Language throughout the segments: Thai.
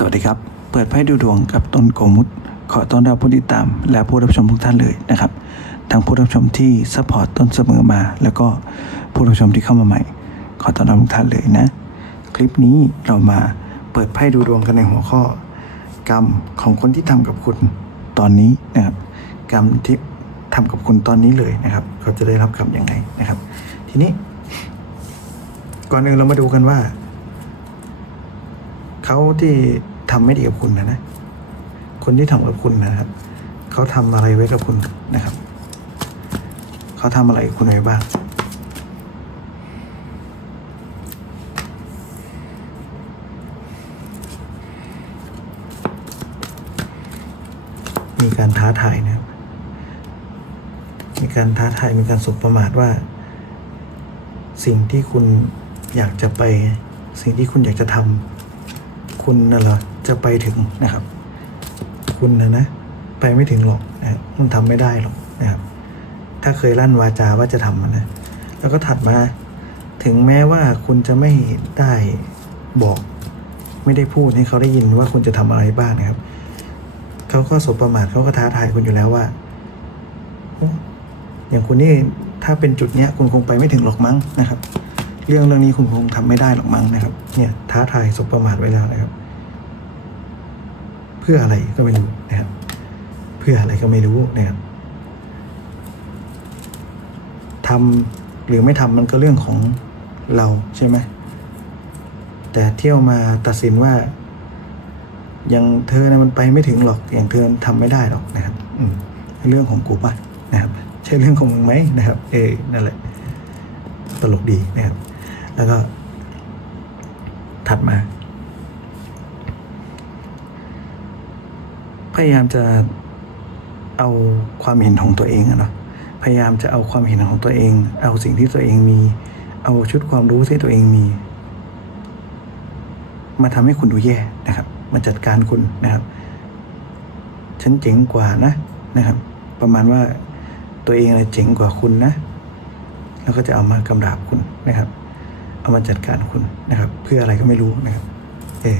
สวัสดีครับ เปิดไพ่ดูดวงกับต้นโกมุตขอต้อนรับผู้ติดตาม และผู้รับชมทุกท่านเลยนะครับทั้งผู้รับชมที่ซัพพอร์ตต้นเสมอมา แล้วก็ผู้รับชมที่เข้ามาใหม่ ขอต้อนรับทุกท่านเลยนะ คลิปนี้เรามาเปิดไพ่ดูดวงกันในหัวข้อ กรรมของคนที่ทำกับคุณตอนนี้นะครับ กรรมที่ทำกับคุณตอนนี้เลยนะครับเขาจะได้รับกรรมยังไงนะครับ ทีนี้ ก่อนอื่นเรามาดูกันว่าเขาที่ ทำไม่ดีกับคุณนะนะ คนที่ทำกับคุณนะครับ เขาทำอะไรไว้กับคุณนะครับ เขาทำอะไรกับคุณไว้บ้างมีการท้าทายนะครับ มีการท้าทาย มีการสบประมาทว่า สิ่งที่คุณอยากจะไป สิ่งที่คุณอยากจะทำ คุณน่ะเหรอ จะไปถึงนะครับ คุณนะนะ ไปไม่ถึงหรอกนะครับมันทำไม่ได้หรอกนะครับ ถ้าเคยลั่นวาจาว่าจะทำนะ แล้วก็ถัดมา ถึงแม้ว่าคุณจะไม่ได้บอกไม่ได้พูดให้เขาได้ยินว่าคุณจะทำอะไรบ้างนะครับ เขาก็สบประมาทเขาก็ท้าทายคุณอยู่แล้วว่า อย่างคุณนี่ถ้าเป็นจุดเนี้ยคุณคงไปไม่ถึงหรอกมั้งนะครับ เรื่องเรื่องนี้คุณคงทำไม่ได้หรอกมั้งนะครับ เนี่ยท้าทายสบประมาทไว้แล้วนะครับ พื่ออะไรก็ไม่รู้นะครับเพื่ออะไรก็ไม่รู้นะครับทำหรือไม่ทำมันก็เรื่องของเราใช่ไหมแต่เที่ยวมาตัดสินว่าอย่างเธอนะมันไปไม่ถึงหรอกอย่างเธอทำไม่ได้หรอกนะครับ อืมเรื่องของกูปะนะครับ ใช่เรื่องของมึงไหมนะครับ เออนั่นแหละ ตลกดีนะครับ แล้วก็ถัดมา พยายามจะเอาความเห็นของตัวเองอะเนาะพยายามจะเอาความเห็นของตัวเอง เอาสิ่งที่ตัวเองมี เอาชุดความรู้ที่ตัวเองมี มาทำให้คุณดูแย่นะครับมาจัดการคุณนะครับ ฉันเจ๋งกว่านะนะครับ ประมาณว่าตัวเองอะไรเจ๋งกว่าคุณนะ แล้วก็จะเอามากำราบคุณนะครับ เอามาจัดการคุณนะครับ เพื่ออะไรก็ไม่รู้นะครับ เออ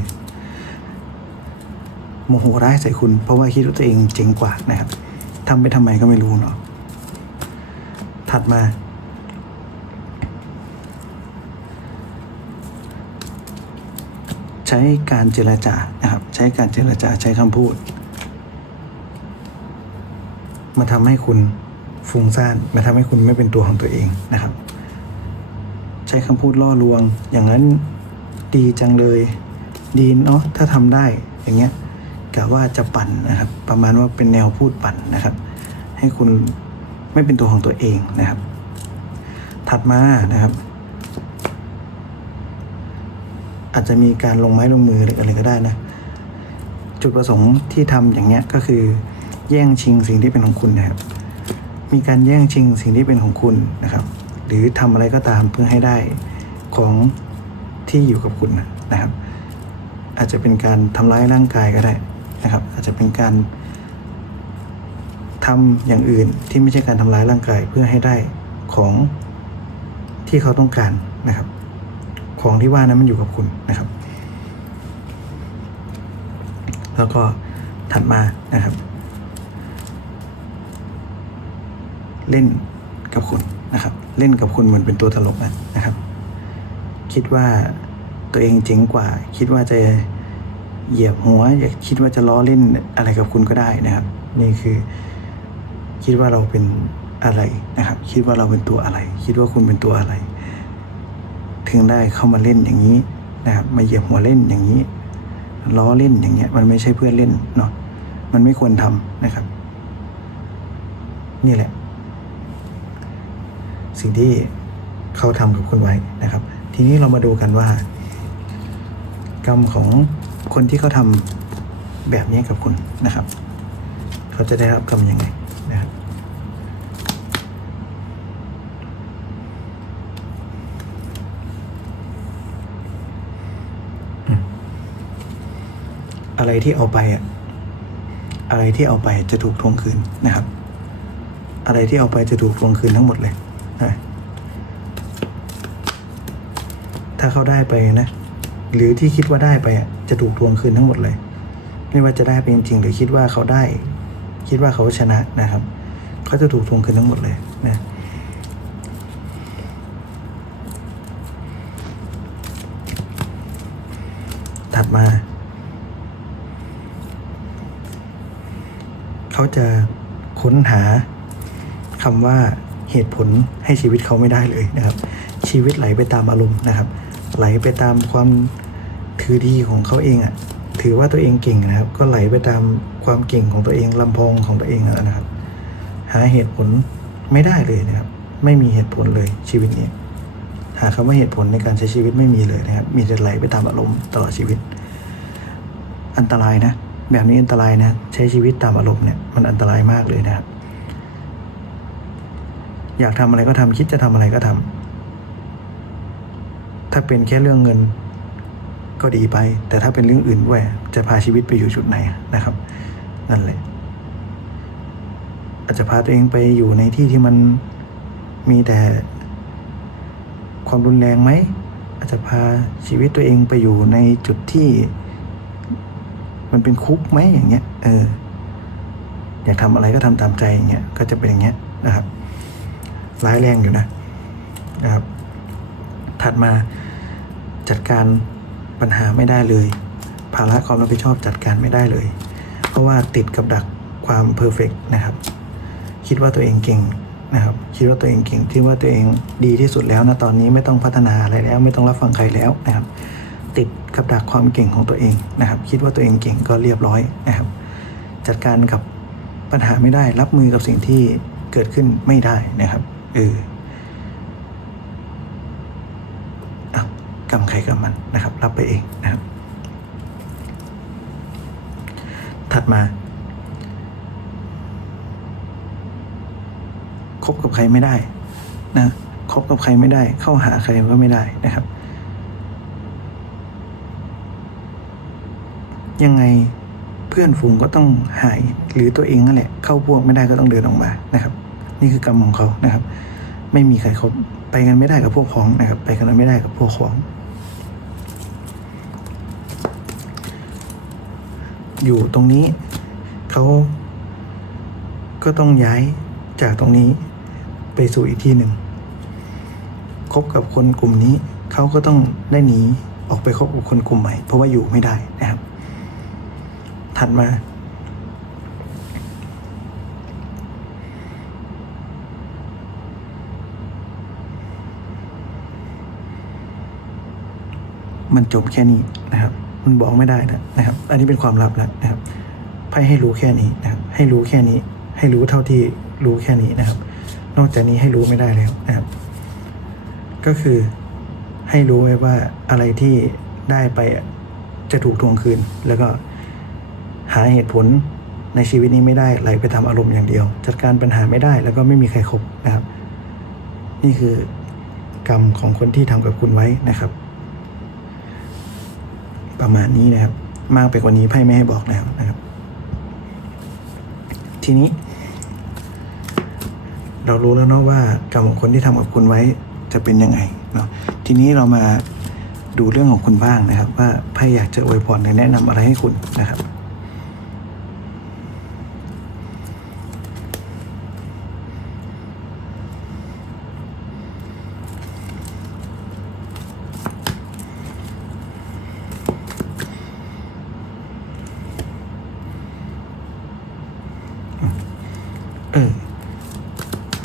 โมโหร้ายใส่คุณ เพราะว่าคิดว่าตัวเองเจ๋งกว่านะครับทำไปทำไมก็ไม่รู้เนาะถัดมา ใช้การเจรจานะครับ ใช้การเจรจาใช้คำพูด มาทำให้คุณฟุ้งซ่านมาทำให้คุณไม่เป็นตัวของตัวเองนะครับ ใช้คำพูดล่อลวง อย่างนั้นดีจังเลย ดีเนาะถ้าทำได้อย่างเงี้ย กะว่าจะปั่นนะครับ ประมาณว่าเป็นแนวพูดปั่นนะครับ ให้คุณไม่เป็นตัวของตัวเองนะครับ ถัดมานะครับ อาจจะมีการลงไม้ลงมือหรืออะไรก็ได้นะ จุดประสงค์ที่ทำอย่างเงี้ยก็คือแย่งชิงสิ่งที่เป็นของคุณนะครับ มีการแย่งชิงสิ่งที่เป็นของคุณนะครับ หรือทำอะไรก็ตามเพื่อให้ได้ของที่อยู่กับคุณนะครับ อาจจะเป็นการทำร้ายร่างกายก็ได้ นะครับ อาจจะเป็นการทำอย่างอื่นที่ไม่ใช่การทำร้ายร่างกายเพื่อให้ได้ของที่เขาต้องการนะครับ ของที่ว่านั้นมันอยู่กับคุณนะครับ แล้วก็ถัดมานะครับ เล่นกับคุณนะครับ เล่นกับคุณเหมือนเป็นตัวตลกนะนะครับ คิดว่าตัวเองเจ๋งกว่า คิดว่าจะ เหยียบหัว อยากคิดว่าจะล้อเล่นอะไรกับคุณก็ได้นะครับ นี่คือ คิดว่าเราเป็นอะไรนะครับ คิดว่าเราเป็นตัวอะไร คิดว่าคุณเป็นตัวอะไร ถึงได้เข้ามาเล่นอย่างนี้นะครับมาเหยียบหัวเล่นอย่างนี้ล้อเล่นอย่างเงี้ย มันไม่ใช่เพื่อนเล่นเนาะมันไม่ควรทำนะครับ นี่แหละ สิ่งที่เขาทำกับคุณไว้นะครับ ทีนี้เรามาดูกันว่ากรรมของ คนที่เขาทำแบบนี้กับคุณนะครับ เขาจะได้รับกรรมยังไงนะครับอะไรที่เอาไปอะอะไรที่เอาไปจะถูกทวงคืนนะครับ อะไรที่เอาไปจะถูกทวงคืนทั้งหมดเลยนะถ้าเขาได้ไปนะ หรือที่คิดว่าได้ไปจะถูกทวงคืนทั้งหมดเลย ไม่ว่าจะได้เป็นจริงหรือคิดว่าเขาได้ คิดว่าเขาชนะนะครับ เขาจะถูกทวงคืนทั้งหมดเลยนะถัดมา เขาจะค้นหาคำว่าเหตุผลให้ชีวิตเขาไม่ได้เลยนะครับ ชีวิตไหลไปตามอารมณ์นะครับ ไหลไปตามความถือดีของเขาเองอะ่ะ ถือว่าตัวเองเก่งนะครับ ก็ไหลไปตามความเก่งของตัวเองลำพองของตัวเองนะครับ หาเหตุผลไม่ได้เลยนะครับ ไม่มีเหตุผลเลยชีวิตนี้ หาคำว่าเหตุผลในการใช้ชีวิตไม่มีเลยนะครับ มีแต่ไหลไปตามอารมณ์ตลอดชีวิต อันตรายนะ แบบนี้อันตรายนะ ใช้ชีวิตตามอารมณ์เนี่ยมันอันตรายมากเลยนะครับ อยากทำอะไรก็ทำคิดจะทำอะไรก็ทำ ถ้าเป็นแค่เรื่องเงินก็ดีไป แต่ถ้าเป็นเรื่องอื่นด้วยจะพาชีวิตไปอยู่จุดไหนนะครับ นั่นแหละ อาจจะพาตัวเองไปอยู่ในที่ที่มันมีแต่ความรุนแรงไหม อาจจะพาชีวิตตัวเองไปอยู่ในจุดที่ มันเป็นคุกไหมอย่างเงี้ย เออ อยากทำอะไรก็ทำตามใจอย่างเงี้ย ก็จะเป็นอย่างเงี้ยนะครับ ร้ายแรงอยู่นะนะครับ ถัดมา จัดการปัญหาไม่ได้เลย ภาระความรับผิดชอบจัดการไม่ได้เลย เพราะว่าติดกับดักความเพอร์เฟกนะครับ คิดว่าตัวเองเก่งนะครับ คิดว่าตัวเองเก่งคิดว่าตัวเองดีที่สุดแล้วนะตอนนี้ไม่ต้องพัฒนาอะไรแล้ว ไม่ต้องรับฟังใครแล้วนะครับ ติดกับดักความเก่งของตัวเองนะครับ คิดว่าตัวเองเก่งก็เรียบร้อยนะครับ จัดการกับปัญหาไม่ได้รับมือกับสิ่งที่เกิดขึ้นไม่ได้นะครับเออเอา กรรมใครกรรมมันนะครับ รับไปเองนะครับ ถัดมาคบกับใครไม่ได้นะคบกับใครไม่ได้ เข้าหาใครก็ไม่ได้นะครับ ยังไงเพื่อนฝูงก็ต้องหายหรือตัวเองนั่นแหละ เข้าพวกไม่ได้ก็ต้องเดินออกมานะครับ นี่คือกรรมของเขานะครับ ไม่มีใครคบไปกันไม่ได้กับพวกพ้องนะครับ ไปกันไม่ได้กับพวกพ้อง อยู่ตรงนี้ เขาก็ต้องย้ายจากตรงนี้ไปสู่อีกที่หนึ่งคบกับคนกลุ่มนี้ เขาก็ต้องได้หนีออกไปคบกับคนกลุ่มใหม่ เพราะว่าอยู่ไม่ได้นะครับ ถัดมามันจบแค่นี้นะครับ มันบอกไม่ได้แล้วนะครับ อันนี้เป็นความลับแล้วนะครับไพ่ให้รู้แค่นี้นะครับให้รู้แค่นี้ ให้รู้เท่าที่รู้แค่นี้นะครับ นอกจากนี้ให้รู้ไม่ได้แล้วนะครับ ก็คือให้รู้ไว้ว่าอะไรที่ได้ไปจะถูกทวงคืน แล้วก็หาเหตุผลในชีวิตนี้ไม่ได้ไหลไปตาอารมณ์อย่างเดียว จัดการปัญหาไม่ได้แล้วก็ไม่มีใครครบนะครับ นี่คือกรรมของคนที่ทำกับคุณไว้นะครับ ประมาณนี้นะครับ มากไปกว่านี้ไพ่ไม่ให้บอกแล้วนะครับ ทีนี้ เรารู้แล้วเนาะว่ากรรมของคนที่ทำกับคุณไว้จะเป็นยังไงเนาะทีนี้เรามาดูเรื่องของคุณบ้างนะครับ ว่าไพ่อยากจะอวยพรหรือแนะนำอะไรให้คุณนะครับ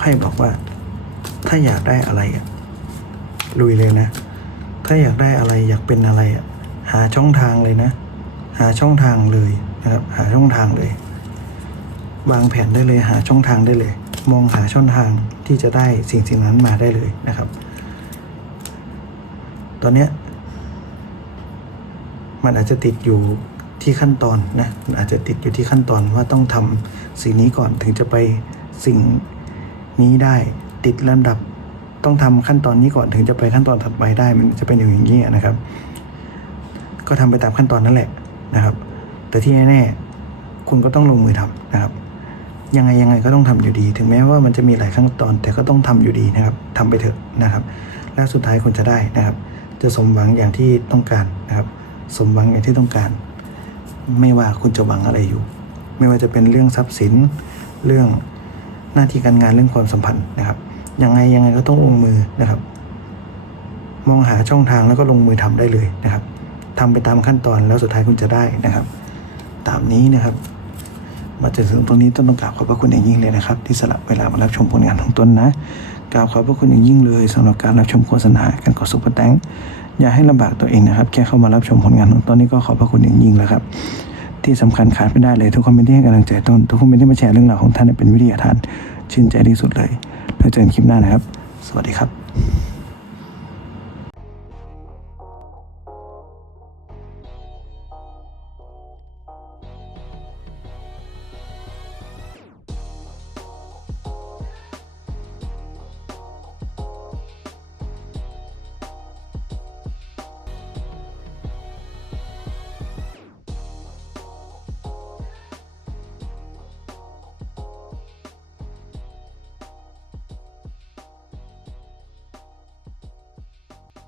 พ่บอกว่า ถ้าอยากได้อะไรอะลุยเลยนะ ถ้าอยากได้อะไรอยากเป็นอะไรอะหาช่องทางเลยนะ หาช่องทางเลยนะครับ หาช่องทางเลย วางแผนได้เลย หาช่องทางได้เลย มองหาช่องทางที่จะได้สิ่งสิ่งนั้นมาได้เลยนะครับ ตอนเนี้ยมันอาจจะติดอยู่ที่ขั้นตอนนะมันอาจจะติดอยู่ที่ขั้นตอนว่าต้องทำสิ่งนี้ก่อนถึงจะไปสิ่ง นี้ได้ติดลำดับต้องทำขั้นตอนนี้ก่อนถึงจะไปขั้นตอนถัดไปได้มันจะเป็นอย่างนี้นะครับ ก็ทำไปตามขั้นตอนนั่นแหละนะครับ แต่ที่แน่ๆคุณก็ต้องลงมือทำนะครับ ยังไงยังไงก็ต้องทำอยู่ดี ถึงแม้ว่ามันจะมีหลายขั้นตอน แต่ก็ต้องทำอยู่ดีนะครับทำไปเถอะนะครับ แล้วสุดท้ายคุณจะได้นะครับ จะสมหวังอย่างที่ต้องการนะครับ สมหวังอย่างที่ต้องการ ไม่ว่าคุณจะหวังอะไรอยู่ ไม่ว่าจะเป็นเรื่องทรัพย์สินเรื่อง หน้าที่การงานเรื่องความสัมพันธ์นะครับ ยังไงยังไงก็ต้องลงมือนะครับ มองหาช่องทางแล้วก็ลงมือทำได้เลยนะครับทำไปตามขั้นตอนแล้วสุดท้ายคุณจะได้นะครับ ตามนี้นะครับ มาจนถึงตรงนี้ต้นต้องกราบขอบพระคุณอย่างยิ่งเลยนะครับ ที่สละเวลามารับชมผลงานของต้นนะกราบขอบพระคุณอย่างยิ่งเลยสำหรับการรับชมโฆษณาการกดซุปเปอร์แตงอย่าให้ลำบากตัวเองนะครับ แค่เข้ามารับชมผลงานของต้นนี้ก็ขอบพระคุณอย่างยิ่งแล้วครับ ที่สำคัญขาดไม่ได้เลยทุกคอมเมนต์ที่ให้กำลังใจต้น ทุกคอมเมนต์ที่มาแชร์เรื่องราวของท่านเป็นวิทยาทาน ชื่นใจที่สุดเลยแล้วเจอกันคลิปหน้านะครับ สวัสดีครับ